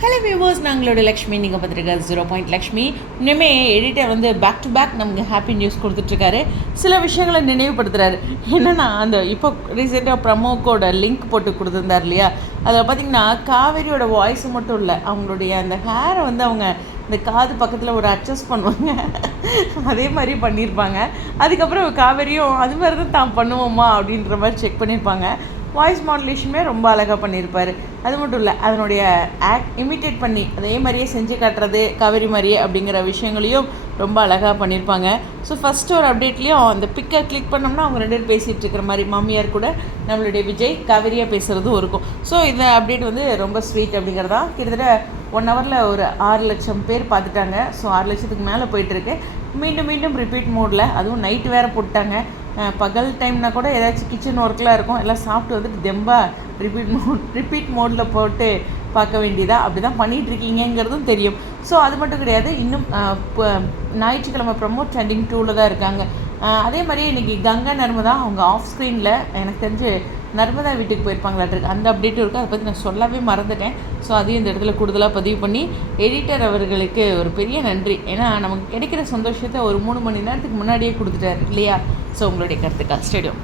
Hello viewers, நாங்களோட Lakshmi. நீங்கள் பார்த்துருக்க 0 லக்ஷ்மி. இன்னுமே எடிட்டர் வந்து பேக் டு பேக் நமக்கு ஹாப்பி நியூஸ் கொடுத்துட்ருக்காரு. சில விஷயங்களை நினைவுபடுத்துகிறாரு. என்னென்னா, அந்த இப்போ ரீசெண்டாக ப்ரமோக்கோட லிங்க் போட்டு கொடுத்துருந்தார் இல்லையா, அதில் பார்த்திங்கன்னா காவேரியோட வாய்ஸ் மட்டும் இல்லை, அவங்களுடைய அந்த ஹேரை வந்து அவங்க இந்த காது பக்கத்தில் ஒரு அட்ஜஸ்ட் பண்ணுவாங்க, அதே மாதிரி பண்ணியிருப்பாங்க. அதுக்கப்புறம் காவேரியும் அது மாதிரி தான் தான் பண்ணுவோமா அப்படின்ற மாதிரி செக் பண்ணியிருப்பாங்க. வாய்ஸ் மாடுலேஷனுமே ரொம்ப அழகாக பண்ணியிருப்பார். அது மட்டும் இல்லை, அதனுடைய இமிட்டேட் பண்ணி அதே மாதிரியே செஞ்சு காட்டுறது காவேரி மாதிரியே அப்படிங்கிற விஷயங்களையும் ரொம்ப அழகாக பண்ணியிருப்பாங்க. ஸோ ஃபஸ்ட்டு ஒரு அப்டேட்லேயும் அந்த பிக்கை கிளிக் பண்ணோம்னா அவங்க 2 பேர் பேசிகிட்டு இருக்கிற மாதிரி மாமியார் கூட நம்மளுடைய விஜய் காவேரியாக பேசுகிறதும் இருக்கும். ஸோ இந்த அப்டேட் வந்து ரொம்ப ஸ்வீட் அப்படிங்கிறதா. கிட்டத்தட்ட 1 ஹவரில் ஒரு 6 லட்சம் பேர் பார்த்துட்டாங்க. ஸோ 6 லட்சத்துக்கு மேலே போயிட்டுருக்கு. மீண்டும் மீண்டும் ரிப்பீட் மோடில், அதுவும் நைட்டு வேறு போட்டாங்க. பகல் டைம்னா கூட ஏதாச்சும் கிச்சன் ஒர்க்கெலாம் இருக்கும், எல்லாம் சாப்பிட்டு வந்துட்டு தெம்பாக ரிப்பீட் மோடில் போட்டு பார்க்க வேண்டியதாக அப்படி தான் பண்ணிகிட்ருக்கீங்கிறதும் தெரியும். ஸோ அது மட்டும் கிடையாது, இன்னும் ஞாயிற்றுக்கிழமை ப்ரமோட் ட்ரெண்டிங் 2ல் தான் இருக்காங்க. அதே மாதிரியே இன்றைக்கி கங்கா நர்மதா அவங்க ஆஃப் ஸ்க்ரீனில் எனக்கு தெரிஞ்சு நர்மதா வீட்டுக்கு போயிருப்பாங்களாட்டிருக்கு, அந்த அப்டேட்டும் இருக்குது. அதை பற்றி நான் சொல்லவே மறந்துட்டேன். ஸோ அதையும் இந்த இடத்துல கூடுதலாக பதிவு பண்ணி எடிட்டர் அவர்களுக்கு ஒரு பெரிய நன்றி. ஏன்னா நமக்கு கிடைக்கிற சந்தோஷத்தை ஒரு 3 மணி நேரத்துக்கு முன்னாடியே கொடுத்துட்டார் இல்லையா. ஸோ உங்களுடைய கருத்துக்கள் ஸ்டேடியம்.